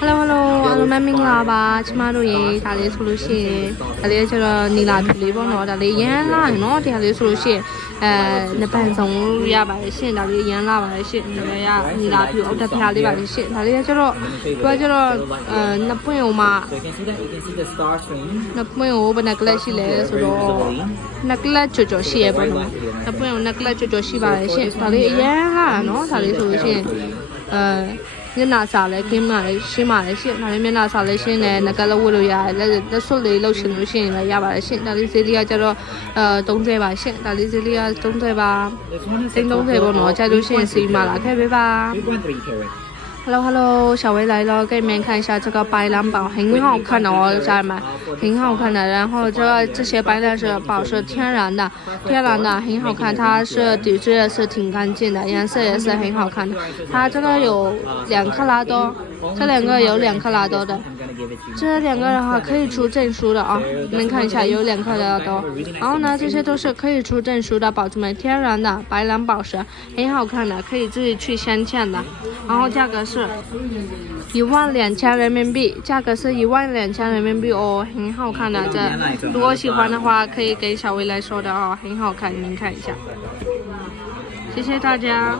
Hello，အားလုံးပဲမင်္ဂလာပါကျမတို့ရေဒါလေးဆိုလို့ရှိရင်ဒါလေးကျတော့နီလာဖြူလေးပေါ့နော်ဒါလေးရမ်းလာနော်ဒီဟာလေးဆိုလို့ရှိရင်နှစ်ပန်ဆောင်လို့ရပါတယ်ရှင်ဒါလေးရမ်းလာပါတယ်ရှင်ဒါလေးကနီလာဖြူအောက်တက်ဖျားလေးပါရှင်ဒါလေးကျတော့သူကကျတော့နှစ်ပွင့်အောင်မှနှစ်ပွင့်ကိုဘယ်နှကလပ်ရှိလဲဆိုတော့နှစ်ကလပ်ကြော်ရှိရပေါ့နော်နှစ်ပွင့်ကိုနှစ်ကလပ်ကြော်ရှိပါတယ်ရှင်ဒါလေးရမ်းလာနော်ဒါလေးဆိုလို့ရှိရင်မျက်နှာစာလဲခင်းမှလည်းရှင်းပါလေရှင်းဒါလေးမျက်နှာစာလဲရှင်းတယ်ငကလည်းဝတ်လို့ရတယ်လက်စွပ်လေးလှုပ်ရှင်လို့ရှင်းရင်လည်းရပါတယ်ရှင်းဒါလေးဈေးလေးကကျတော့30ပါရှင်းဒါလေးဈေးလေးက30ပါ30ပေါ့နော်ကြိုက်လို့ရှင်းစီမလာခဲ့ပေးပါ Hello， 小薇来了，给你们看一下这个白蓝宝，很好看的哦，家人们，很好看的。然后这些白蓝宝是天然的，很好看，它是底质也是挺干净的，颜色也是很好看的。它这个有2克拉多，这两个有2克拉多的，这两个的话可以出证书的啊，你们看一下有2克拉多。然后呢，这些都是可以出证书的宝子们，天然的白蓝宝石，很好看的，可以自己去镶嵌的。然后价格是12000人民币，价格是12000人民币哦，很好看的。这如果喜欢的话，可以给小薇来说的哦，很好看，你们看一下。谢谢大家。